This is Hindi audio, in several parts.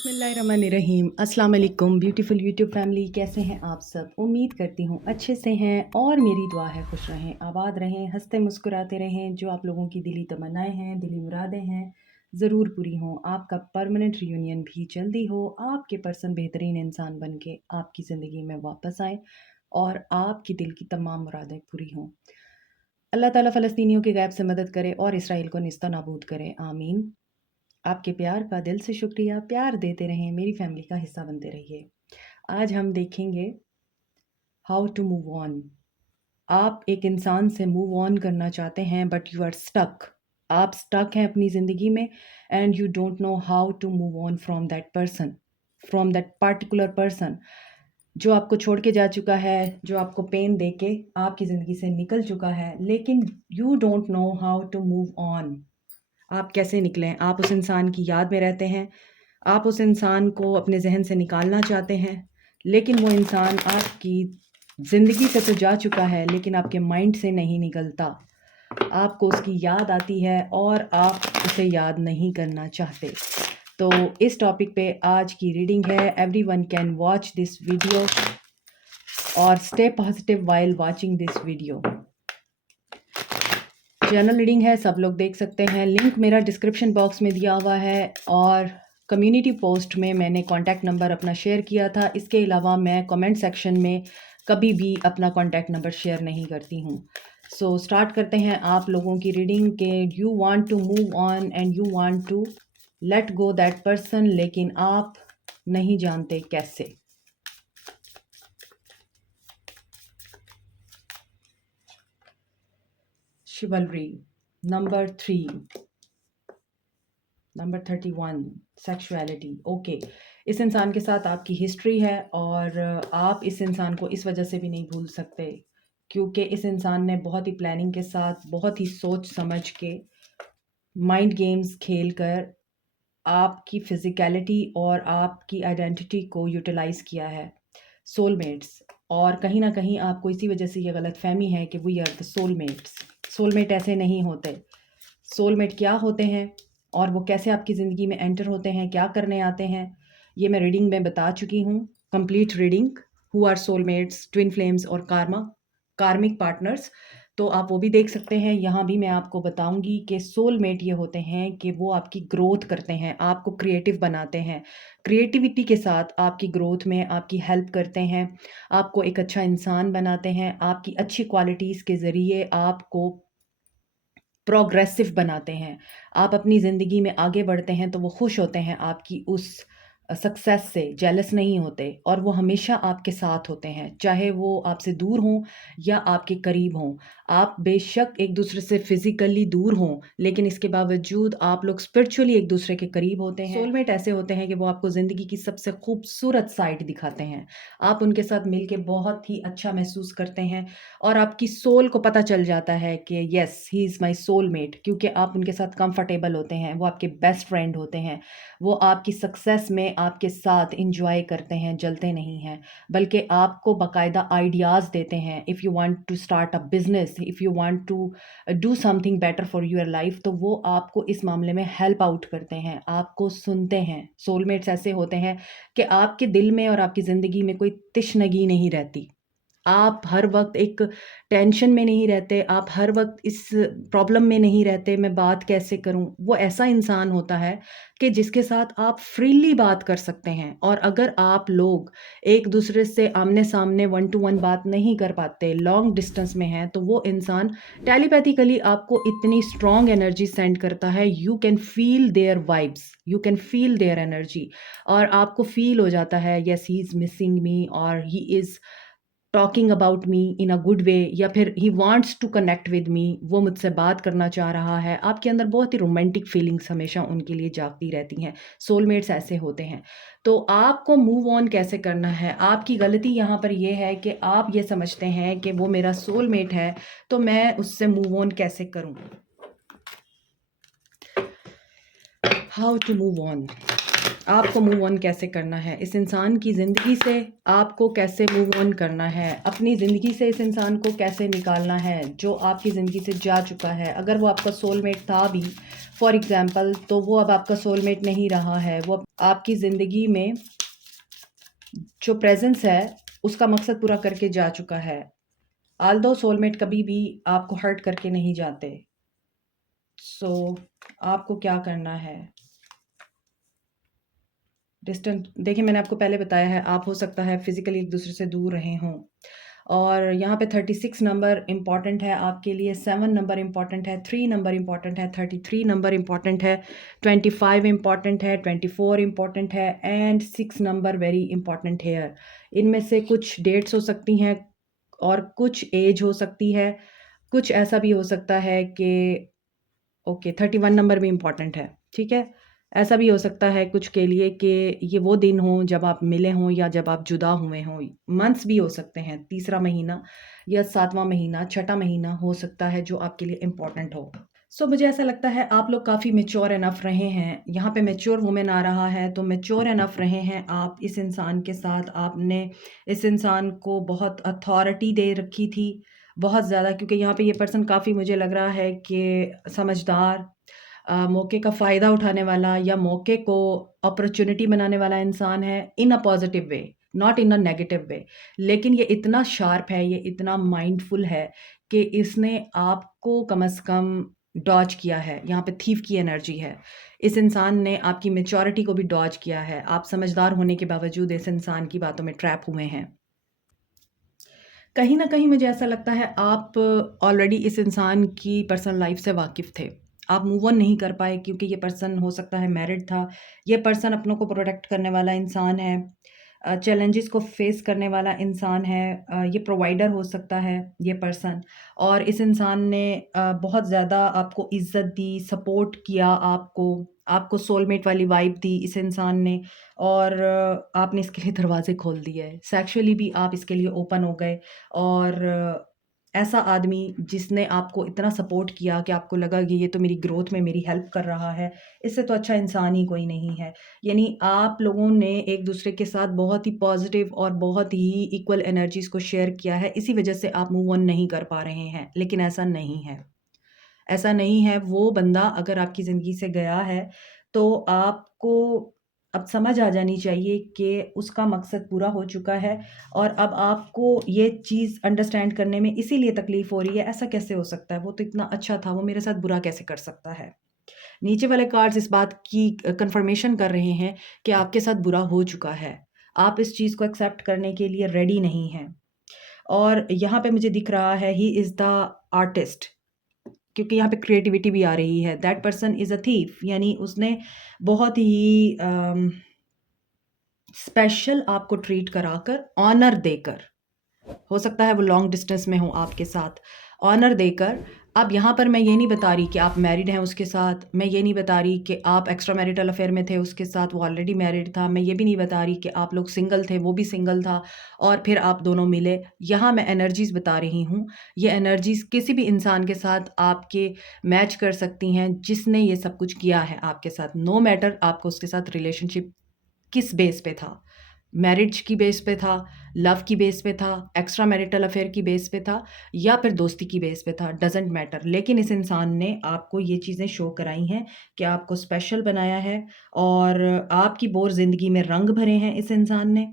बिस्मिल्लाहिर्रहमानिर्रहीम। अस्सलाम वालेकुम ब्यूटीफुल यूट्यूब फैमिली, कैसे हैं आप सब? उम्मीद करती हूँ अच्छे से हैं और मेरी दुआ है खुश रहें, आबाद रहें, हंसते मुस्कुराते रहें। जो आप लोगों की दिली तमन्नाएं हैं, दिली मुरादें हैं, ज़रूर पूरी हों। आपका परमानेंट रियूनियन भी जल्दी हो, आपके पर्सन बेहतरीन इंसान बन के आपकी ज़िंदगी में वापस आए और आपकी दिल की तमाम मुरादें पूरी हों। अल्लाह ताला फ़लस्तीनियों के गैब से मदद करे और इसराइल को निस्ता नाबूद करे, आमीन। आपके प्यार का दिल से शुक्रिया, प्यार देते रहें, मेरी फैमिली का हिस्सा बनते रहिए। आज हम देखेंगे हाउ टू मूव ऑन। आप एक इंसान से मूव ऑन करना चाहते हैं बट यू आर स्टक। आप स्टक हैं अपनी ज़िंदगी में and you don't know how to move on from that person, from that particular person जो आपको छोड़ के जा चुका है, जो आपको पेन दे के आपकी ज़िंदगी से निकल चुका है, लेकिन you don't know how to move on. आप कैसे निकलें? आप उस इंसान की याद में रहते हैं, आप उस इंसान को अपने ज़हन से निकालना चाहते हैं, लेकिन वो इंसान आपकी ज़िंदगी से तो जा चुका है लेकिन आपके माइंड से नहीं निकलता। आपको उसकी याद आती है और आप उसे याद नहीं करना चाहते। तो इस टॉपिक पे आज की रीडिंग है। Everyone can watch this video और stay positive while watching this video. General reading है, सब लोग देख सकते हैं। लिंक मेरा डिस्क्रिप्शन बॉक्स में दिया हुआ है और कम्युनिटी पोस्ट में मैंने कॉन्टैक्ट नंबर अपना शेयर किया था। इसके अलावा मैं कमेंट सेक्शन में कभी भी अपना कॉन्टैक्ट नंबर शेयर नहीं करती हूँ। सो स्टार्ट करते हैं आप लोगों की रीडिंग के। You want to move on and you want to let go that person, लेकिन आप नहीं जानते कैसे। Chivalry number 3, number 31, sexuality. Okay, इस इंसान के साथ आपकी हिस्ट्री है और आप इस इंसान को इस वजह से भी नहीं भूल सकते क्योंकि इस इंसान ने बहुत ही प्लानिंग के साथ, बहुत ही सोच समझ के, माइंड गेम्स खेल कर आपकी फिजिकलिटी और आपकी आइडेंटिटी को यूटिलाइज किया है। सोलमेट्स, और कहीं ना कहीं आपको इसी वजह से ये गलत फहमी है कि we are the soulmates. Soulmate ऐसे नहीं होते। सोलमेट क्या होते हैं और वो कैसे आपकी ज़िंदगी में एंटर होते हैं, क्या करने आते हैं, ये मैं रीडिंग में बता चुकी हूँ। Complete reading, who are soulmates, twin flames और कार्मिक पार्टनर्स, तो आप वो भी देख सकते हैं। यहाँ भी मैं आपको बताऊंगी कि सोलमेट ये होते हैं कि वो आपकी ग्रोथ करते हैं, आपको क्रिएटिव बनाते हैं, क्रिएटिविटी के साथ आपकी ग्रोथ में आपकी हेल्प करते हैं, आपको एक अच्छा इंसान बनाते हैं, आपकी अच्छी क्वालिटीज़ के ज़रिए आपको प्रोग्रेसिव बनाते हैं। आप अपनी ज़िंदगी में आगे बढ़ते हैं तो वो खुश होते हैं आपकी उस सक्सेस से, जेलस नहीं होते और वो हमेशा आपके साथ होते हैं, चाहे वो आपसे दूर हों या आपके करीब हों। आप बेशक एक दूसरे से फिज़िकली दूर हों, लेकिन इसके बावजूद आप लोग स्पिरिचुअली एक दूसरे के करीब होते हैं। सोलमेट ऐसे होते हैं कि वो आपको ज़िंदगी की सबसे खूबसूरत साइड दिखाते हैं। आप उनके साथ मिलके बहुत ही अच्छा महसूस करते हैं और आपकी सोल को पता चल जाता है कि yes he is my soulmate, क्योंकि आप उनके साथ कंफर्टेबल होते हैं, वो आपके बेस्ट फ्रेंड होते हैं, वो आपकी सक्सेस में आपके साथ इंजॉय करते हैं, जलते नहीं हैं, बल्कि आपको बाकायदा आइडियाज़ देते हैं। If you want to start a business, if you want to do something better for your life, तो वो आपको इस मामले में हेल्प आउट करते हैं, आपको सुनते हैं। सोलमेट्स ऐसे होते हैं कि आपके दिल में और आपकी ज़िंदगी में कोई तिश्नगी नहीं रहती। आप हर वक़्त एक टेंशन में नहीं रहते, आप हर वक़्त इस प्रॉब्लम में नहीं रहते, मैं बात कैसे करूँ? वो ऐसा इंसान होता है कि जिसके साथ आप फ्रीली बात कर सकते हैं और अगर आप लोग एक-दूसरे से आमने-सामने वन टू वन बात नहीं कर पाते, लॉन्ग डिस्टेंस में हैं, तो वो इंसान टेलीपैथिकली आपको इतनी स्ट्रॉन्ग एनर्जी सेंड करता है, you can feel their vibes, you can feel their energy और आपको फ़ील हो जाता है, yes he is missing me और he is talking about me in a good way, या फिर he wants to connect with me, वो मुझसे बात करना चाह रहा है। आपके अंदर बहुत ही रोमांटिक फीलिंग्स हमेशा उनके लिए जागती रहती हैं। सोलमेट्स ऐसे होते हैं। तो आपको मूव ऑन कैसे करना है? आपकी गलती यहाँ पर ये है कि आप ये समझते हैं कि वो मेरा सोलमेट है, तो मैं उससे मूव ऑन कैसे करूँ? How to move on. आपको मूव ऑन कैसे करना है इस इंसान की ज़िंदगी से, आपको कैसे मूव ऑन करना है, अपनी ज़िंदगी से इस इंसान को कैसे निकालना है जो आपकी ज़िंदगी से जा चुका है। अगर वो आपका सोलमेट था भी फॉर एग्ज़ाम्पल, तो वो अब आपका सोलमेट नहीं रहा है। वो आपकी ज़िंदगी में जो प्रेजेंस है उसका मकसद पूरा करके जा चुका है। आल्दो सोलमेट कभी भी आपको हर्ट करके नहीं जाते। सो आपको क्या करना है? डिस्टेंट देखिए, मैंने आपको पहले बताया है, आप हो सकता है फिज़िकली एक दूसरे से दूर रहे हों। और यहाँ पे 36 नंबर इम्पॉर्टेंट है आपके लिए, 7 नंबर इम्पॉर्टेंट है, 3 नंबर इम्पॉर्टेंट है, 33 नंबर इम्पॉर्टेंट है, 25 इम्पॉर्टेंट है, 24 इम्पॉर्टेंट है एंड 6 नंबर वेरी इम्पॉर्टेंट है। इनमें से कुछ डेट्स हो सकती हैं और कुछ एज हो सकती है। कुछ ऐसा भी हो सकता है कि ओके 31 नंबर भी इम्पॉर्टेंट है, ठीक है। ऐसा भी हो सकता है कुछ के लिए कि ये वो दिन हो जब आप मिले हों या जब आप जुदा हुए हों। मंथ्स भी हो सकते हैं, तीसरा महीना या 7वां महीना, छठा महीना हो सकता है जो आपके लिए इम्पॉर्टेंट हो। सो मुझे ऐसा लगता है आप लोग काफ़ी मैच्योर इनफ रहे हैं। यहाँ पे मैच्योर वुमेन आ रहा है, तो मैच्योर इनफ रहे हैं आप इस इंसान के साथ। आपने इस इंसान को बहुत अथॉरिटी दे रखी थी, बहुत ज़्यादा, क्योंकि यहाँ पे ये पर्सन काफ़ी मुझे लग रहा है कि समझदार, मौके का फ़ायदा उठाने वाला या मौके को अपॉर्चुनिटी बनाने वाला इंसान है, in a positive way, not in a negative way. लेकिन ये इतना शार्प है, ये इतना माइंडफुल है कि इसने आपको कम से कम डॉज किया है। यहाँ पे थीफ की एनर्जी है। इस इंसान ने आपकी मैच्योरिटी को भी डॉज किया है। आप समझदार होने के बावजूद इस इंसान की बातों में ट्रैप हुए हैं। कहीं न कहीं मुझे ऐसा लगता है आप ऑलरेडी इस इंसान की पर्सनल लाइफ़ से वाकिफ़ थे। आप मूव ऑन नहीं कर पाए क्योंकि ये पर्सन हो सकता है मैरिड था। ये पर्सन अपनों को प्रोटेक्ट करने वाला इंसान है। चैलेंजेस को फेस करने वाला इंसान है। ये प्रोवाइडर हो सकता है ये पर्सन। और इस इंसान ने बहुत ज़्यादा आपको इज़्ज़त दी, सपोर्ट किया आपको, आपको सोलमेट वाली वाइब दी इस इंसान ने। और आपने इसके लिए दरवाज़े खोल दिए। सेक्सुअली भी आप इसके लिए ओपन हो गए। और ऐसा आदमी जिसने आपको इतना सपोर्ट किया कि आपको लगा कि ये तो मेरी ग्रोथ में मेरी हेल्प कर रहा है, इससे तो अच्छा इंसान ही कोई नहीं है। यानी आप लोगों ने एक दूसरे के साथ बहुत ही पॉजिटिव और बहुत ही इक्वल एनर्जीज़ को शेयर किया है, इसी वजह से आप मूव ऑन नहीं कर पा रहे हैं। लेकिन ऐसा नहीं है, ऐसा नहीं है। वो बंदा अगर आपकी ज़िंदगी से गया है, तो आपको अब समझ आ जानी चाहिए कि उसका मकसद पूरा हो चुका है। और अब आपको ये चीज़ अंडरस्टैंड करने में इसीलिए तकलीफ़ हो रही है, ऐसा कैसे हो सकता है? वो तो इतना अच्छा था, वो मेरे साथ बुरा कैसे कर सकता है? नीचे वाले कार्ड्स इस बात की कन्फर्मेशन कर रहे हैं कि आपके साथ बुरा हो चुका है। आप इस चीज़ को एक्सेप्ट करने के लिए रेडी नहीं हैं। और यहाँ पे मुझे दिख रहा है ही इज़ द आर्टिस्ट, क्योंकि यहाँ पे क्रिएटिविटी भी आ रही है। That person is a thief, यानी उसने बहुत ही स्पेशल आपको ट्रीट कराकर, ऑनर देकर, हो सकता है वो लॉन्ग डिस्टेंस में हो आपके साथ, ऑनर देकर। अब यहाँ पर मैं ये नहीं बता रही कि आप मैरिड हैं उसके साथ, मैं ये नहीं बता रही कि आप एक्स्ट्रा मैरिटल अफेयर में थे उसके साथ, वो ऑलरेडी मैरिड था, मैं ये भी नहीं बता रही कि आप लोग सिंगल थे, वो भी सिंगल था और फिर आप दोनों मिले। यहाँ मैं एनर्जीज़ बता रही हूँ। ये एनर्जीज़ किसी भी इंसान के साथ आपके मैच कर सकती हैं जिसने ये सब कुछ किया है आपके साथ, नो मैटर आपको उसके साथ रिलेशनशिप किस बेस पे था, मैरिज की बेस पे था, लव की बेस पे था, एक्स्ट्रा मैरिटल अफेयर की बेस पे था या फिर दोस्ती की बेस पे था, डज़न्ट मैटर। लेकिन इस इंसान ने आपको ये चीज़ें शो कराई हैं कि आपको स्पेशल बनाया है और आपकी बोर ज़िंदगी में रंग भरे हैं इस इंसान ने।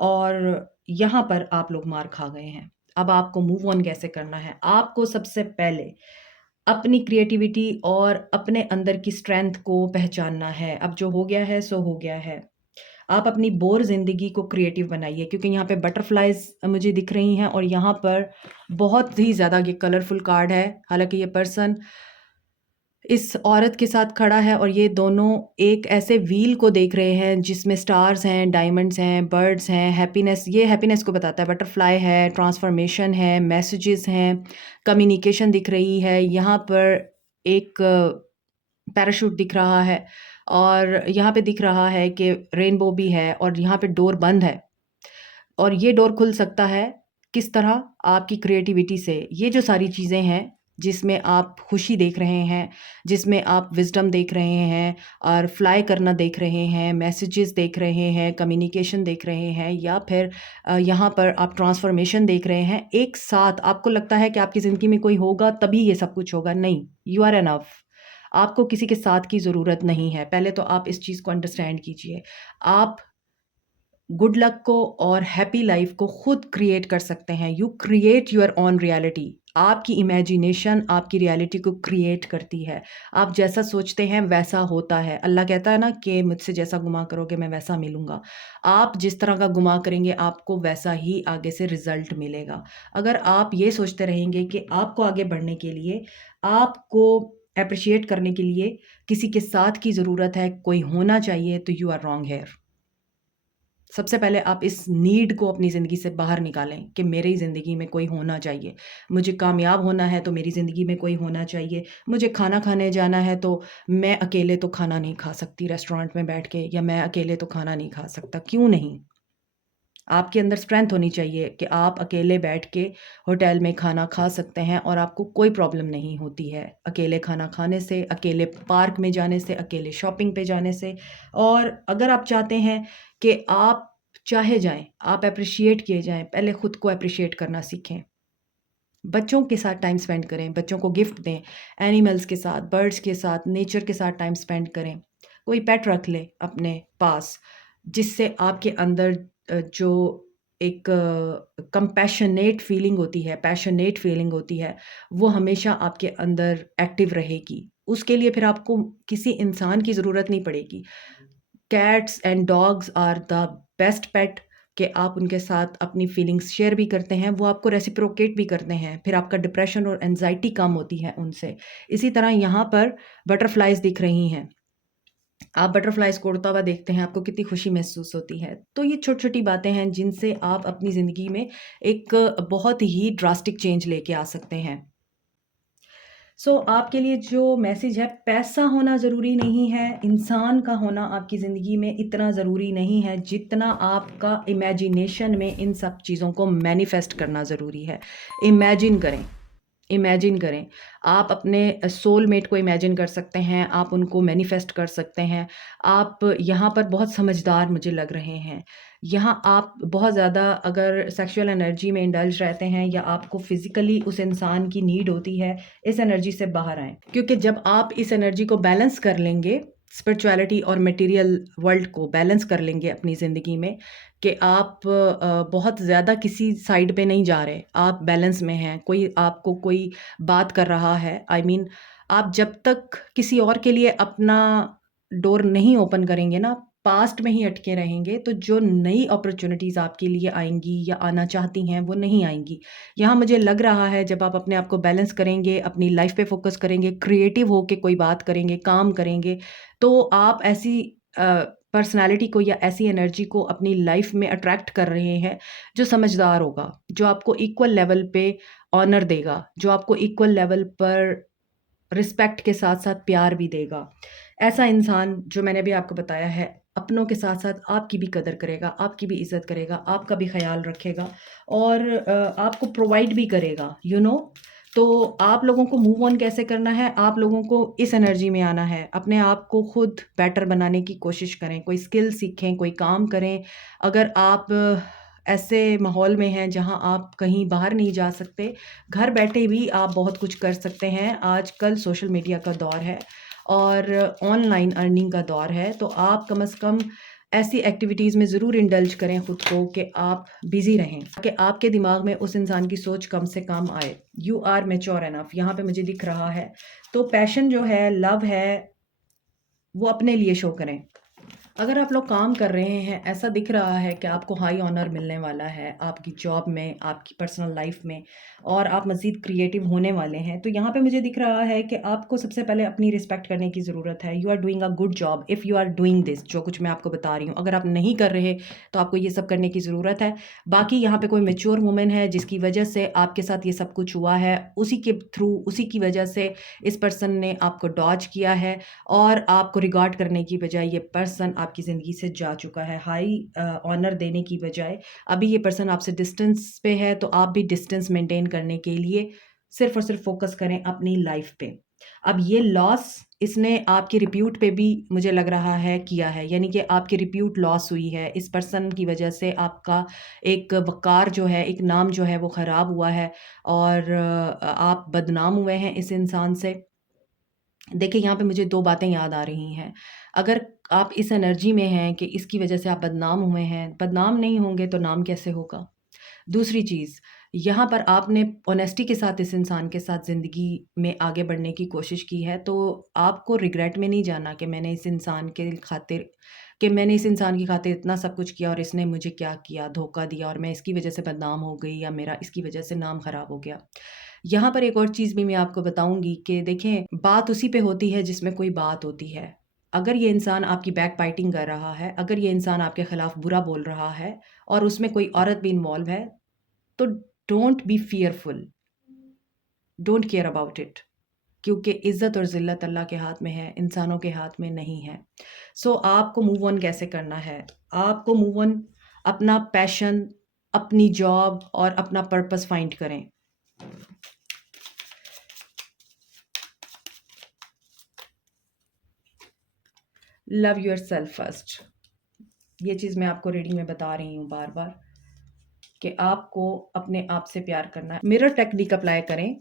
और यहाँ पर आप लोग मार खा गए हैं। अब आपको मूव ऑन कैसे करना है? आपको सबसे पहले अपनी क्रिएटिविटी और अपने अंदर की स्ट्रेंथ को पहचानना है। अब जो हो गया है सो हो गया है। आप अपनी बोर ज़िंदगी को क्रिएटिव बनाइए, क्योंकि यहाँ पे बटरफ्लाइज़ मुझे दिख रही हैं और यहाँ पर बहुत ही ज़्यादा ये कलरफुल कार्ड है। हालाँकि ये पर्सन इस औरत के साथ खड़ा है और ये दोनों एक ऐसे व्हील को देख रहे हैं जिसमें स्टार्स हैं, डायमंड्स हैं, बर्ड्स हैं, हैप्पीनेस, ये हैप्पीनेस को बताता है। बटरफ्लाई है, ट्रांसफॉर्मेशन है, मैसेजेस हैं, कम्युनिकेशन दिख रही है। यहाँ पर एक पैराशूट दिख रहा है और यहाँ पे दिख रहा है कि रेनबो भी है और यहाँ पे डोर बंद है और ये डोर खुल सकता है किस तरह? आपकी क्रिएटिविटी से। ये जो सारी चीज़ें हैं जिसमें आप खुशी देख रहे हैं, जिसमें आप विज़डम देख रहे हैं और फ्लाई करना देख रहे हैं, मैसेजेस देख रहे हैं, कम्युनिकेशन देख रहे हैं या फिर यहाँ पर आप ट्रांसफ़ॉर्मेशन देख रहे हैं, एक साथ आपको लगता है कि आपकी ज़िंदगी में कोई होगा तभी ये सब कुछ होगा, नहीं, यू आर इनफ। आपको किसी के साथ की ज़रूरत नहीं है। पहले तो आप इस चीज़ को अंडरस्टैंड कीजिए। आप गुड लक को और हैप्पी लाइफ को खुद क्रिएट कर सकते हैं। You create your own reality. आपकी इमेजिनेशन आपकी रियलिटी को क्रिएट करती है। आप जैसा सोचते हैं वैसा होता है। अल्लाह कहता है ना कि मुझसे जैसा गुमा करोगे मैं वैसा मिलूँगा। आप जिस तरह का गुमा करेंगे आपको वैसा ही आगे से रिज़ल्ट मिलेगा। अगर आप ये सोचते रहेंगे कि आपको आगे बढ़ने के लिए, आपको एप्रिशिएट करने के लिए किसी के साथ की ज़रूरत है, कोई होना चाहिए, तो यू आर रॉन्ग हियर। सबसे पहले आप इस नीड को अपनी ज़िंदगी से बाहर निकालें कि मेरी ज़िंदगी में कोई होना चाहिए। मुझे कामयाब होना है तो मेरी ज़िंदगी में कोई होना चाहिए। मुझे खाना खाने जाना है तो मैं अकेले तो खाना नहीं खा सकती रेस्टोरेंट में बैठ के, या मैं अकेले तो खाना नहीं खा सकता। क्यों नहीं? आपके अंदर स्ट्रेंथ होनी चाहिए कि आप अकेले बैठ के होटल में खाना खा सकते हैं और आपको कोई प्रॉब्लम नहीं होती है अकेले खाना खाने से, अकेले पार्क में जाने से, अकेले शॉपिंग पे जाने से। और अगर आप चाहते हैं कि आप चाहे जाएँ, आप एप्रिशिएट किए जाएँ, पहले खुद को एप्रिशिएट करना सीखें। बच्चों के साथ टाइम स्पेंड करें, बच्चों को गिफ्ट दें, एनिमल्स के साथ, बर्ड्स के साथ, नेचर के साथ टाइम स्पेंड करें। कोई पेट रख लें अपने पास, जिससे आपके अंदर जो एक कंपैशनेट फीलिंग होती है, पैशनेट फीलिंग होती है, वो हमेशा आपके अंदर एक्टिव रहेगी। उसके लिए फिर आपको किसी इंसान की ज़रूरत नहीं पड़ेगी। Cats and dogs are the best pet कि आप उनके साथ अपनी फीलिंग्स शेयर भी करते हैं, वो आपको रेसिप्रोकेट भी करते हैं, फिर आपका डिप्रेशन और एंग्ज़ायटी कम होती है उनसे। इसी तरह यहाँ पर बटरफ्लाइज़ दिख रही हैं। आप बटरफ्लाइज़ को उड़ता हुआ देखते हैं, आपको कितनी खुशी महसूस होती है। तो ये छोटी-छोटी बातें हैं जिनसे आप अपनी ज़िंदगी में एक बहुत ही ड्रास्टिक चेंज लेके आ सकते हैं। आपके लिए जो मैसेज है, पैसा होना ज़रूरी नहीं है, इंसान का होना आपकी ज़िंदगी में इतना ज़रूरी नहीं है, जितना आपका इमेजिनेशन में इन सब चीज़ों को मैनिफेस्ट करना ज़रूरी है। इमेजिन करें। इमेजिन करें। आप अपने सोलमेट को इमेजिन कर सकते हैं, आप उनको मैनिफेस्ट कर सकते हैं। आप यहाँ पर बहुत समझदार मुझे लग रहे हैं। यहाँ आप बहुत ज़्यादा अगर सेक्सुअल एनर्जी में इंडल्ज रहते हैं या आपको फ़िज़िकली उस इंसान की नीड होती है, इस एनर्जी से बाहर आएँ। क्योंकि जब आप इस एनर्जी को बैलेंस कर लेंगे, स्पिरिचुअलिटी और मटेरियल वर्ल्ड को बैलेंस कर लेंगे अपनी ज़िंदगी में, कि आप बहुत ज़्यादा किसी साइड पे नहीं जा रहे, आप बैलेंस में हैं। कोई बात कर रहा है, आई मीन आप जब तक किसी और के लिए अपना डोर नहीं ओपन करेंगे ना, पास्ट में ही अटके रहेंगे, तो जो नई अपॉर्च्युनिटीज़ आपके लिए आएँगी या आना चाहती हैं, वो नहीं आएँगी। यहाँ मुझे लग रहा है जब आप अपने आप को बैलेंस करेंगे, अपनी लाइफ़ पे फ़ोकस करेंगे, क्रिएटिव होके कोई बात करेंगे, काम करेंगे, तो आप ऐसी पर्सनैलिटी को या ऐसी एनर्जी को अपनी लाइफ़ में अट्रैक्ट कर रहे हैं, जो समझदार होगा, जो आपको इक्वल लेवल पे ऑनर देगा, जो आपको इक्वल लेवल पर रिस्पेक्ट के साथ-साथ प्यार भी देगा। ऐसा इंसान जो मैंने अभी आपको बताया है, अपनों के साथ-साथ आपकी भी कदर करेगा, आपकी भी इज़्ज़त करेगा, आपका भी ख़्याल रखेगा और आपको प्रोवाइड भी करेगा, यू नो। तो आप लोगों को मूव ऑन कैसे करना है, आप लोगों को इस एनर्जी में आना है। अपने आप को खुद बेटर बनाने की कोशिश करें, कोई स्किल सीखें, कोई काम करें। अगर आप ऐसे माहौल में हैं जहाँ आप कहीं बाहर नहीं जा सकते, घर बैठे भी आप बहुत कुछ कर सकते हैं। आजकल सोशल मीडिया का दौर है और ऑनलाइन अर्निंग का दौर है, तो आप कम से कम ऐसी एक्टिविटीज़ में ज़रूर इंडल्ज करें खुद को कि आप बिज़ी रहें, कि आपके दिमाग में उस इंसान की सोच कम से कम आए। यू आर मैच्योर इनफ, यहाँ पे मुझे दिख रहा है। तो पैशन जो है, लव है, वो अपने लिए शो करें। अगर आप लोग काम कर रहे हैं, ऐसा दिख रहा है कि आपको हाई ऑनर मिलने वाला है आपकी जॉब में, आपकी पर्सनल लाइफ में और आप मज़ीद क्रिएटिव होने वाले हैं, तो यहाँ पे मुझे दिख रहा है कि आपको सबसे पहले अपनी रिस्पेक्ट करने की ज़रूरत है। You are doing a good job if you are doing this, जो कुछ मैं आपको बता रही हूँ। अगर आप नहीं कर रहे, तो आपको ये सब करने की ज़रूरत है। बाकी यहाँ पे कोई मैच्योर वुमन है जिसकी वजह से आपके साथ ये सब कुछ हुआ है, उसी के थ्रू, उसी की वजह से इस पर्सन ने आपको डॉज किया है और आपको रिगार्ड करने की बजाय ये पर्सन आपकी ज़िंदगी से जा चुका है। हाई ऑनर देने की बजाय अभी ये पर्सन आपसे डिस्टेंस पे है, तो आप भी डिस्टेंस मेंटेन करने के लिए सिर्फ़ और सिर्फ़ फ़ोकस करें अपनी लाइफ़ पे। अब ये लॉस इसने आपकी रिप्यूट पे भी मुझे लग रहा है किया है, यानी कि आपकी रिप्यूट लॉस हुई है। इस पर्सन की वजह से आपका एक वक़ार जो है, एक नाम जो है वो ख़राब हुआ है और आप बदनाम हुए हैं इस इंसान से। देखिए, यहाँ पे मुझे 2 बातें याद आ रही हैं। अगर आप इस एनर्जी में हैं कि इसकी वजह से आप बदनाम हुए हैं, बदनाम नहीं होंगे तो नाम कैसे होगा? दूसरी चीज़, यहाँ पर आपने ऑनेस्टी के साथ इस इंसान के साथ ज़िंदगी में आगे बढ़ने की कोशिश की है, तो आपको रिग्रेट में नहीं जाना कि मैंने इस इंसान की खातिर इतना सब कुछ किया और इसने मुझे क्या किया, धोखा दिया और मैं इसकी वज़ह से बदनाम हो गई या मेरा इसकी वज़ह से नाम ख़राब हो गया। यहाँ पर एक और चीज़ भी मैं आपको बताऊँगी कि देखें, बात उसी पे होती है जिसमें कोई बात होती है। अगर ये इंसान आपकी बैक बाइटिंग कर रहा है, अगर ये इंसान आपके खिलाफ बुरा बोल रहा है और उसमें कोई औरत भी इन्वॉल्व है, तो don't be fearful, don't care about it, क्योंकि इज़्ज़त और ज़िल्लत अल्लाह के हाथ में है, इंसानों के हाथ में नहीं है। सो आपको मूव ऑन कैसे करना है? आपको मूव ऑन अपना पैशन, अपनी जॉब और अपना पर्पस फाइंड करें। Love yourself first. ये चीज़ मैं आपको रीडिंग में बता रही हूँ बार-बार कि आपको अपने आप से प्यार करना है। मिरर टेक्निक अप्लाई करें।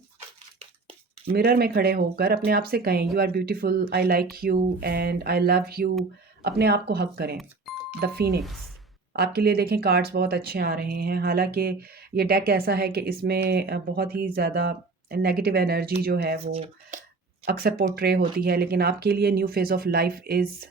मिरर में खड़े होकर अपने आप से कहें, you are beautiful, I like you and I love you. अपने आप को हग करें। The phoenix. आपके लिए देखें कार्ड्स बहुत अच्छे आ रहे हैं। हालाँकि ये डेक ऐसा है कि इसमें बहुत ही ज़्यादा नेगेटिव एनर्जी जो है वो अक्सर पोर्ट्रे होती है, लेकिन आपके लिए new phase of life is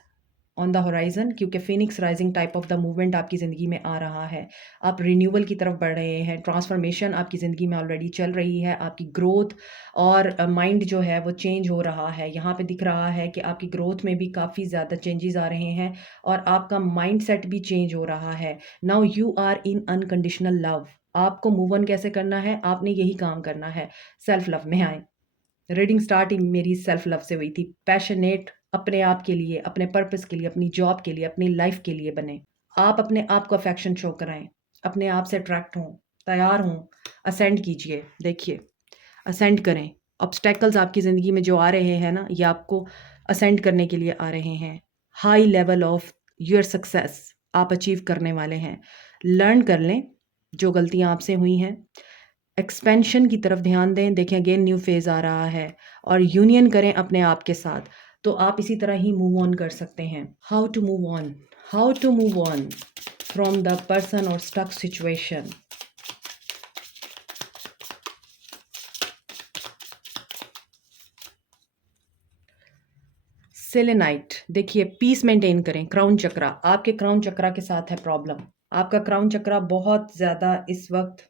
on the horizon, क्योंकि phoenix rising type of the movement आपकी ज़िंदगी में आ रहा है। आप रिन्यूअल की तरफ बढ़ रहे हैं, ट्रांसफ़ॉर्मेशन आपकी ज़िंदगी में ऑलरेडी चल रही है, आपकी ग्रोथ और माइंड जो है वो चेंज हो रहा है। यहाँ पे दिख रहा है कि आपकी ग्रोथ में भी काफ़ी ज़्यादा चेंजेज़ आ रहे हैं और आपका माइंडसेट भी चेंज हो रहा है। Now you are in unconditional love. आपको मूव ऑन कैसे करना है? आपने यही काम करना है, सेल्फ लव में आएँ। रीडिंग स्टार्ट ही मेरी सेल्फ लव से हुई थी। पैशनेट अपने आप के लिए, अपने पर्पस के लिए, अपनी जॉब के लिए, अपनी लाइफ के लिए बने। आप अपने आप को अफेक्शन शो कराएँ, अपने आप से अट्रैक्ट हों, तैयार हों, असेंड कीजिए। देखिए, असेंड करें। ऑब्स्टेकल्स आपकी ज़िंदगी में जो आ रहे हैं ना, ये आपको असेंड करने के लिए आ रहे हैं। High level of your success आप अचीव करने वाले हैं। लर्न कर लें, जो गलतियाँ आपसे हुई हैं। एक्सपेंशन की तरफ ध्यान दें। देखें अगेन न्यू फेज़ आ रहा है और यूनियन करें अपने आप के साथ, तो आप इसी तरह ही मूव ऑन कर सकते हैं। How to move on? How to move on from the person और स्टक सिचुएशन? सेलेनाइट। देखिए, पीस मेंटेन करें। क्राउन चक्रा, आपके क्राउन चक्रा के साथ है प्रॉब्लम। आपका क्राउन चक्रा बहुत ज़्यादा इस वक्त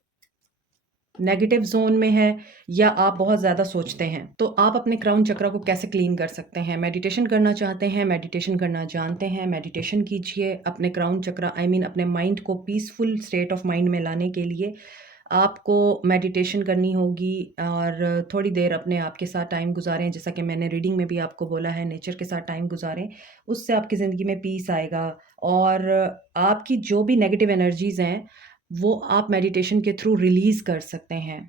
नेगेटिव ज़ोन में है या आप बहुत ज़्यादा सोचते हैं, तो आप अपने क्राउन चक्रा को कैसे क्लीन कर सकते हैं? मेडिटेशन करना चाहते हैं, मेडिटेशन करना जानते हैं, मेडिटेशन कीजिए। अपने क्राउन चक्रा अपने माइंड को पीसफुल स्टेट ऑफ माइंड में लाने के लिए आपको मेडिटेशन करनी होगी और थोड़ी देर अपने आप के साथ टाइम गुज़ारें। जैसा कि मैंने रीडिंग में भी आपको बोला है, नेचर के साथ टाइम गुज़ारें, उससे आपकी ज़िंदगी में पीस आएगा और आपकी जो भी नेगेटिव एनर्जीज़ हैं, वो आप मेडिटेशन के थ्रू रिलीज़ कर सकते हैं।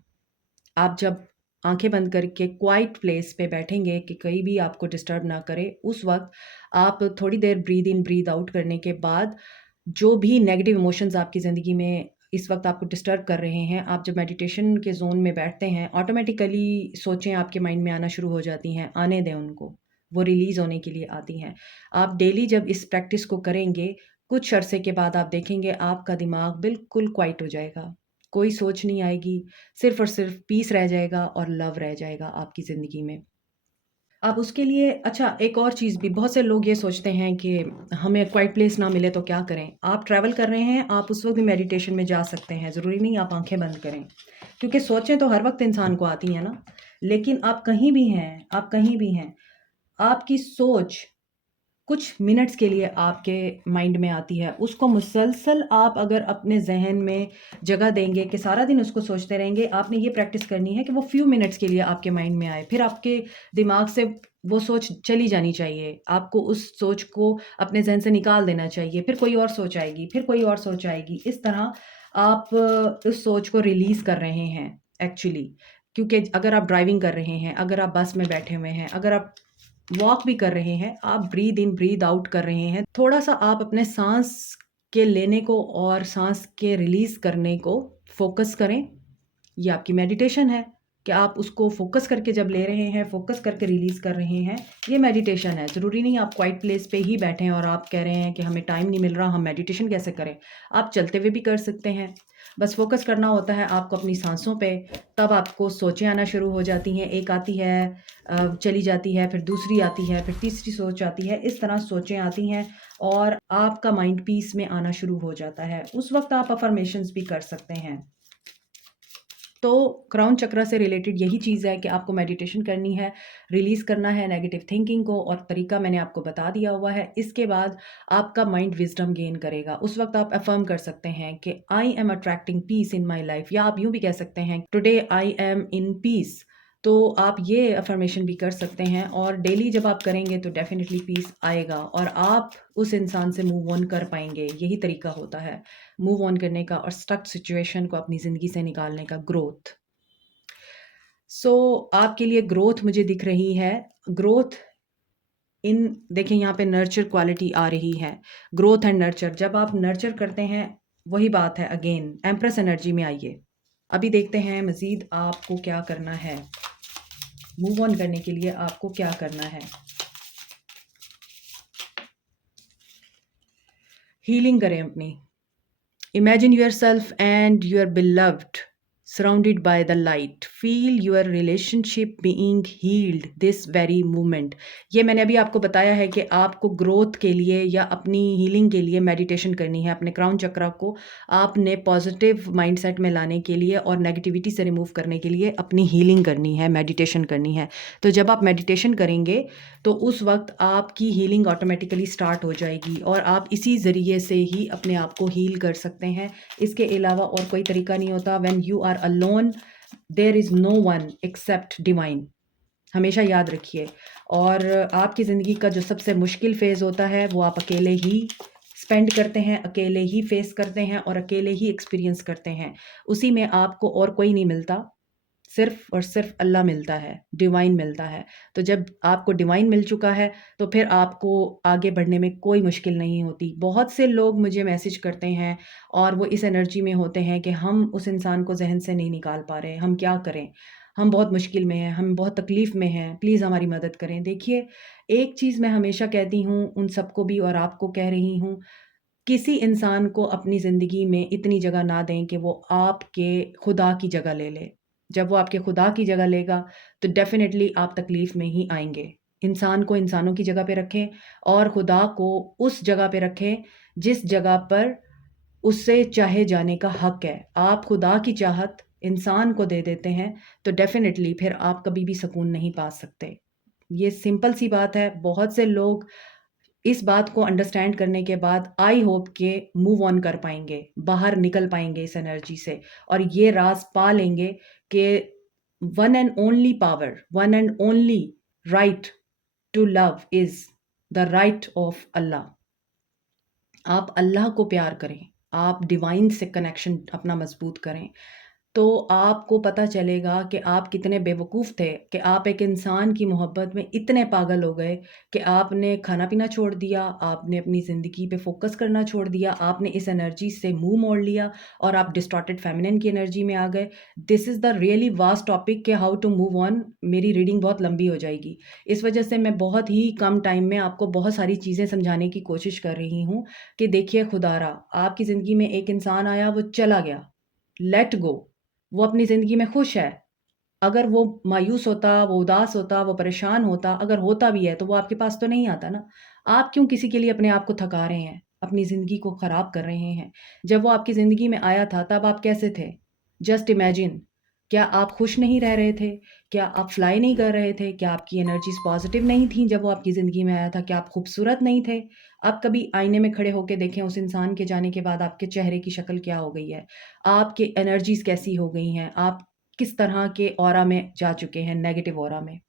आप जब आँखें बंद करके क्वाइट प्लेस पे बैठेंगे कि कोई भी आपको डिस्टर्ब ना करे, उस वक़्त आप थोड़ी देर ब्रीथ इन, ब्रीथ आउट करने के बाद, जो भी नेगेटिव इमोशंस आपकी ज़िंदगी में इस वक़्त आपको डिस्टर्ब कर रहे हैं, आप जब मेडिटेशन के ज़ोन में बैठते हैं, ऑटोमैटिकली सोचें आपके माइंड में आना शुरू हो जाती हैं, आने दें उनको, वो रिलीज़ होने के लिए आती हैं। आप डेली जब इस प्रैक्टिस को करेंगे, कुछ अरसे के बाद आप देखेंगे आपका दिमाग बिल्कुल क्वाइट हो जाएगा। कोई सोच नहीं आएगी, सिर्फ़ और सिर्फ़ पीस रह जाएगा और लव रह जाएगा आपकी ज़िंदगी में। आप उसके लिए अच्छा एक और चीज़ भी, बहुत से लोग ये सोचते हैं कि हमें क्वाइट प्लेस ना मिले तो क्या करें? आप ट्रैवल कर रहे हैं, आप उस वक़्त भी मेडिटेशन में जा सकते हैं, ज़रूरी नहीं आप आँखें बंद करें। क्योंकि सोचें तो हर वक़्त इंसान को आती हैं ना, लेकिन आप कहीं भी हैं, आप कहीं भी हैं, आपकी सोच कुछ मिनट्स के लिए आपके माइंड में आती है, उसको मुसलसल आप अगर अपने ज़हन में जगह देंगे कि सारा दिन उसको सोचते रहेंगे, आपने ये प्रैक्टिस करनी है कि वो फ्यू मिनट्स के लिए आपके माइंड में आए, फिर आपके दिमाग से वो सोच चली जानी चाहिए। आपको उस सोच को अपने ज़हन से निकाल देना चाहिए, फिर कोई और सोच आएगी, फिर कोई और सोच आएगी। इस तरह आप उस सोच को रिलीज़ कर रहे हैं एक्चुअली। क्योंकि अगर आप ड्राइविंग कर रहे हैं, अगर आप बस में बैठे हुए हैं, अगर आप वॉक भी कर रहे हैं, आप ब्रीद इन ब्रीद आउट कर रहे हैं, थोड़ा-सा आप अपने साँस के लेने को और साँस के रिलीज़ करने को फ़ोकस करें। ये आपकी मेडिटेशन है कि आप उसको फ़ोकस करके जब ले रहे हैं, फ़ोकस करके रिलीज़ कर रहे हैं, ये मेडिटेशन है। ज़रूरी नहीं आप क्वाइट प्लेस पे ही बैठे हैं और आप कह रहे हैं कि हमें टाइम नहीं मिल रहा, हम मेडिटेशन कैसे करें? आप चलते हुए भी कर सकते हैं। बस फ़ोकस करना होता है आपको अपनी साँसों पे, तब आपको सोचें आना शुरू हो जाती हैं। एक आती है चली जाती है, फिर दूसरी आती है, फिर तीसरी सोच आती है। इस तरह सोचें आती हैं और आपका माइंड पीस में आना शुरू हो जाता है। उस वक़्त आप अफ़र्मेशंस भी कर सकते हैं। तो क्राउन चक्र से रिलेटेड यही चीज़ है कि आपको मेडिटेशन करनी है, रिलीज़ करना है नेगेटिव थिंकिंग को और तरीका मैंने आपको बता दिया हुआ है। इसके बाद आपका माइंड विज़डम गेन करेगा। उस वक़्त आप अफ़र्म कर सकते हैं कि I am attracting peace in my life, या आप यूँ भी कह सकते हैं today I am in peace. तो आप ये अफ़र्मेशन भी कर सकते हैं और डेली जब आप करेंगे तो डेफ़िनिटली पीस आएगा और आप उस इंसान से मूव ऑन कर पाएँगे। यही तरीका होता है मूव ऑन करने का और स्टक सिचुएशन को अपनी ज़िंदगी से निकालने का, ग्रोथ। आपके लिए ग्रोथ मुझे दिख रही है। ग्रोथ इन देखें यहाँ पे नर्चर क्वालिटी आ रही है। ग्रोथ एंड नर्चर, जब आप नर्चर करते हैं वही बात है, अगेन एम्प्रेस एनर्जी में आइए। अभी देखते हैं मज़ीद आपको क्या करना है। मूव ऑन करने के लिए आपको क्या करना है? हीलिंग करें अपनी। Imagine yourself and your beloved surrounded by the light. Feel your relationship being healed this very moment. ये मैंने अभी आपको बताया है कि आपको ग्रोथ के लिए या अपनी हीलिंग के लिए मेडिटेशन करनी है। अपने क्राउन चक्रा को आपने पॉजिटिव माइंडसेट में लाने के लिए और नेगेटिविटी से रिमूव करने के लिए अपनी हीलिंग करनी है, मेडिटेशन करनी है। तो जब आप मेडिटेशन करेंगे तो उस वक्त आपकी हीलिंग ऑटोमेटिकली स्टार्ट हो जाएगी और आप इसी ज़रिए से ही अपने आप को हील कर सकते हैं। इसके अलावा और कोई तरीका नहीं होता। When you are alone there is no one except divine, हमेशा याद रखिए। और आपकी ज़िंदगी का जो सबसे मुश्किल फ़ेज़ होता है वो आप अकेले ही स्पेंड करते हैं, अकेले ही फेस करते हैं और अकेले ही एक्सपीरियंस करते हैं। उसी में आपको और कोई नहीं मिलता, सिर्फ़ और सिर्फ़ अल्लाह मिलता है, डिवाइन मिलता है। तो जब आपको डिवाइन मिल चुका है, तो फिर आपको आगे बढ़ने में कोई मुश्किल नहीं होती। बहुत से लोग मुझे मैसेज करते हैं और वो इस एनर्जी में होते हैं कि हम उस इंसान को ज़हन से नहीं निकाल पा रहे, हम क्या करें? हम बहुत मुश्किल में हैं, हम बहुत तकलीफ़ में हैं, प्लीज़ हमारी मदद करें। देखिए, एक चीज़ मैं हमेशा कहती हूँ उन सबको भी और आपको कह रही हूँ, किसी इंसान को अपनी ज़िंदगी में इतनी जगह ना दें कि वो आपके खुदा की जगह ले ले। जब वो आपके खुदा की जगह लेगा, तो डेफ़िनेटली आप तकलीफ़ में ही आएँगे। इंसान को इंसानों की जगह पे रखें और खुदा को उस जगह पे रखें, जिस जगह पर उसे चाहे जाने का हक है। आप खुदा की चाहत इंसान को दे देते हैं, तो डेफ़िनेटली फिर आप कभी भी सुकून नहीं पा सकते। ये सिंपल सी बात है। बहुत से लोग इस बात को अंडरस्टैंड करने के बाद आई होप के मूव ऑन कर पाएँगे, बाहर निकल पाएँगे इस एनर्जी से और ये राज़ पा लेंगे कि one and only power, one and only right to love is the right of Allah. आप अल्लाह को प्यार करें, आप डिवाइन से कनेक्शन अपना मज़बूत करें। तो आपको पता चलेगा कि आप कितने बेवकूफ़ थे कि आप एक इंसान की मोहब्बत में इतने पागल हो गए कि आपने खाना-पीना छोड़ दिया, आपने अपनी ज़िंदगी पे फ़ोकस करना छोड़ दिया, आपने इस एनर्जी से मुँह मोड़ लिया और आप डिस्टॉर्टेड फेमिनिन की एनर्जी में आ गए। This is the really vast topic कि हाउ टू मूव ऑन। मेरी रीडिंग बहुत लंबी हो जाएगी। इस वजह से मैं बहुत ही कम टाइम में आपको बहुत सारी चीज़ें समझाने की कोशिश कर रही हूँ कि देखिए खुदारा, आपकी ज़िंदगी में एक इंसान आया, वो चला गया, लेट गो। वो अपनी ज़िंदगी में खुश है। अगर वो मायूस होता, वो उदास होता, वो परेशान होता, अगर होता भी है तो वो आपके पास तो नहीं आता ना। आप क्यों किसी के लिए अपने आप को थका रहे हैं? अपनी ज़िंदगी को ख़राब कर रहे हैं। जब वो आपकी ज़िंदगी में आया था तब आप कैसे थे? जस्ट इमेजिन, क्या आप खुश नहीं रह रहे थे? क्या आप फ्लाई नहीं कर रहे थे? क्या आपकी एनर्जीज़ पॉज़िटिव नहीं थी जब वो आपकी ज़िंदगी में आया था? क्या आप खूबसूरत नहीं थे? आप कभी आईने में खड़े होके देखें उस इंसान के जाने के बाद आपके चेहरे की शक्ल क्या हो गई है? आपकी एनर्जीज़ कैसी हो गई हैं? आप किस तरह के ऑरा में जा चुके हैं, नेगेटिव ऑरा में?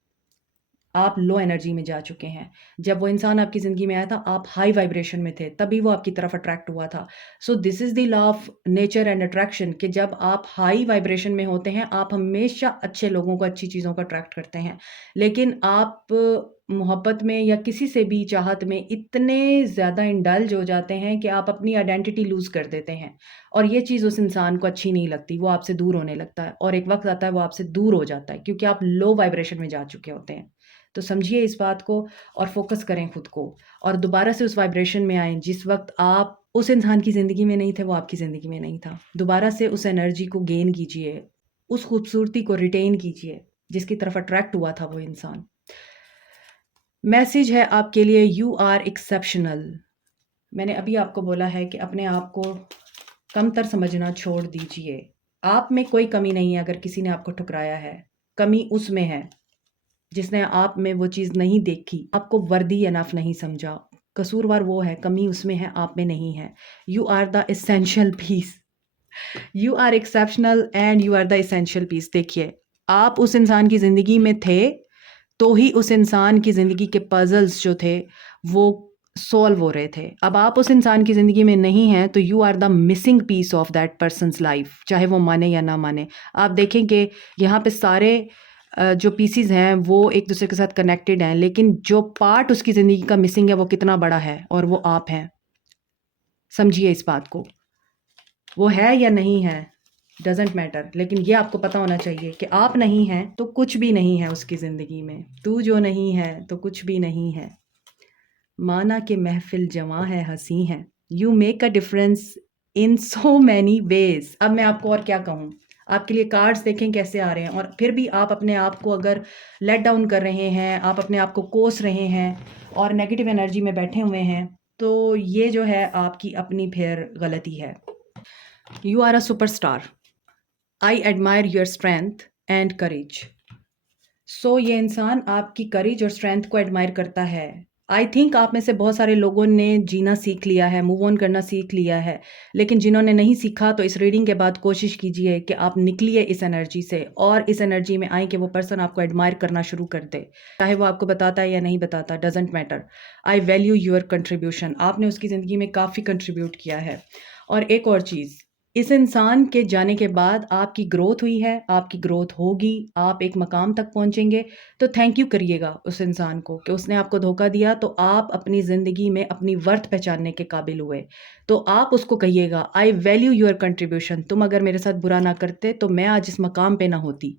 आप लो एनर्जी में जा चुके हैं। जब वो इंसान आपकी ज़िंदगी में आया था, आप हाई वाइब्रेशन में थे, तभी वो आपकी तरफ अट्रैक्ट हुआ था। So this is the law of nature and attraction कि जब आप हाई वाइब्रेशन में होते हैं, आप हमेशा अच्छे लोगों को, अच्छी चीज़ों को अट्रैक्ट करते हैं। लेकिन आप मोहब्बत में या किसी से भी चाहत में इतने ज़्यादा इंडल्ज हो जाते हैं कि आप अपनी आइडेंटिटी लूज़ कर देते हैं और ये चीज़ उस इंसान को अच्छी नहीं लगती, वो आपसे दूर होने लगता है और एक वक़्त आता है वो आपसे दूर हो जाता है क्योंकि आप लो वाइब्रेशन में जा चुके होते हैं। तो समझिए इस बात को और फ़ोकस करें खुद को और दोबारा से उस वाइब्रेशन में आएँ जिस वक़्त आप उस इंसान की ज़िंदगी में नहीं थे, वो आपकी ज़िंदगी में नहीं था। दोबारा से उस एनर्जी को गेन कीजिए, उस खूबसूरती को रिटेन कीजिए, जिसकी तरफ अट्रैक्ट हुआ था वो इंसान। मैसेज है आपके लिए, यू आर एक्सेप्शनल। मैंने अभी आपको बोला है कि अपने आप को कमतर समझना छोड़ दीजिए। आप में कोई कमी नहीं है अगर किसी ने आपको ठुकराया है, कमी उसमें है जिसने आप में वो चीज़ नहीं देखी, आपको वर्दी एनफ नहीं समझा। कसूरवार वो है, कमी उसमें है, आप में नहीं है। You are the essential piece, you are exceptional and you are the essential piece. देखिए, आप उस इंसान की ज़िंदगी में थे तो ही उस इंसान की ज़िंदगी के पज़ल्स जो थे वो सॉल्व हो रहे थे। अब आप उस इंसान की ज़िंदगी में नहीं हैं तो you are the missing piece of that person's life, चाहे वो माने या ना माने। आप देखें कि यहाँ पे सारे जो पीसीज हैं वो एक दूसरे के साथ कनेक्टेड हैं, लेकिन जो पार्ट उसकी ज़िंदगी का मिसिंग है वो कितना बड़ा है और वो आप हैं। समझिए इस बात को, वो है या नहीं है डजेंट मैटर, लेकिन ये आपको पता होना चाहिए कि आप नहीं हैं तो कुछ भी नहीं है उसकी ज़िंदगी में। तू जो नहीं है तो कुछ भी नहीं है। माना कि महफिल जवां है, हंसी है। You make a difference in so many ways. अब मैं आपको और क्या कहूँ, आपके लिए कार्ड्स देखें कैसे आ रहे हैं और फिर भी आप अपने आप को अगर लेट डाउन कर रहे हैं, आप अपने आप को कोस रहे हैं और नेगेटिव एनर्जी में बैठे हुए हैं, तो ये जो है आपकी अपनी फिर गलती है। You are a superstar, I admire your strength and courage. So ये इंसान आपकी करेज और स्ट्रेंथ को एडमायर करता है। आई थिंक आप में से बहुत सारे लोगों ने जीना सीख लिया है, मूव ऑन करना सीख लिया है, लेकिन जिन्होंने नहीं सीखा तो इस रीडिंग के बाद कोशिश कीजिए कि आप निकलिए इस एनर्जी से और इस एनर्जी में आए कि वो पर्सन आपको एडमायर करना शुरू कर दे। चाहे वो आपको बताता है या नहीं बताता, doesn't matter. I value your contribution. आपने उसकी ज़िंदगी में काफ़ी कंट्रीब्यूट किया है। और एक और चीज़, इस इंसान के जाने के बाद आपकी ग्रोथ हुई है, आपकी ग्रोथ होगी, आप एक मकाम तक पहुँचेंगे, तो थैंक यू करिएगा उस इंसान को कि उसने आपको धोखा दिया, तो आप अपनी ज़िंदगी में अपनी वर्थ पहचानने के काबिल हुए। तो आप उसको कहिएगा, आई वैल्यू योर कंट्रीब्यूशन। तुम अगर मेरे साथ बुरा ना करते तो मैं आज इस मकाम पे ना होती,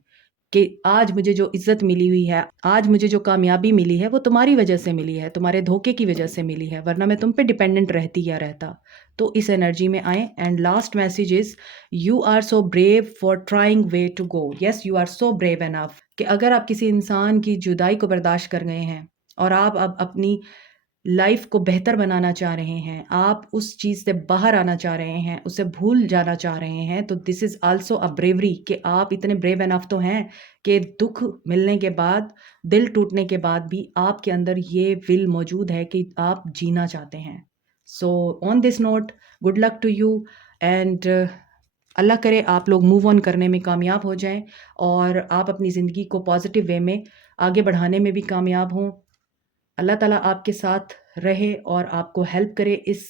कि आज मुझे जो इज़्ज़त मिली हुई है, आज मुझे जो कामयाबी मिली है, वो तुम्हारी वजह से मिली है, तुम्हारे धोखे की वजह से मिली है, वरना मैं तुम पे डिपेंडेंट रहती या रहता। तो इस एनर्जी में आएँ। And last message is, you are so brave for trying way to go. Yes, you are so brave enough कि अगर आप किसी इंसान की जुदाई को बर्दाश्त कर गए हैं और आप अब अपनी लाइफ को बेहतर बनाना चाह रहे हैं, आप उस चीज़ से बाहर आना चाह रहे हैं, उसे भूल जाना चाह रहे हैं, तो this is also a bravery कि आप इतने ब्रेव एनफ तो हैं कि दुःख मिलने के बाद, दिल टूटने के बाद भी आपके अंदर ये विल मौजूद है कि आप जीना चाहते हैं। So on this note, good luck to you and Allah करे आप लोग मूव ऑन करने में कामयाब हो जाएँ और आप अपनी ज़िंदगी को पॉज़िटिव वे में आगे बढ़ाने में भी कामयाब हों। अल्लाह ताला आपके साथ रहे और आपको हेल्प करे इस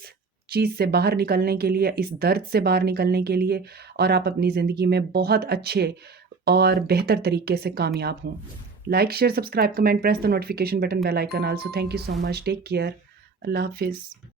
चीज़ से बाहर निकलने के लिए, इस दर्द से बाहर निकलने के लिए, और आप अपनी ज़िंदगी में बहुत अच्छे और बेहतर तरीके से कामयाब हों। Like, share, subscribe, comment, press the notification button, bell icon also. Thank you so much. Take care. Allah हाफ़िज़।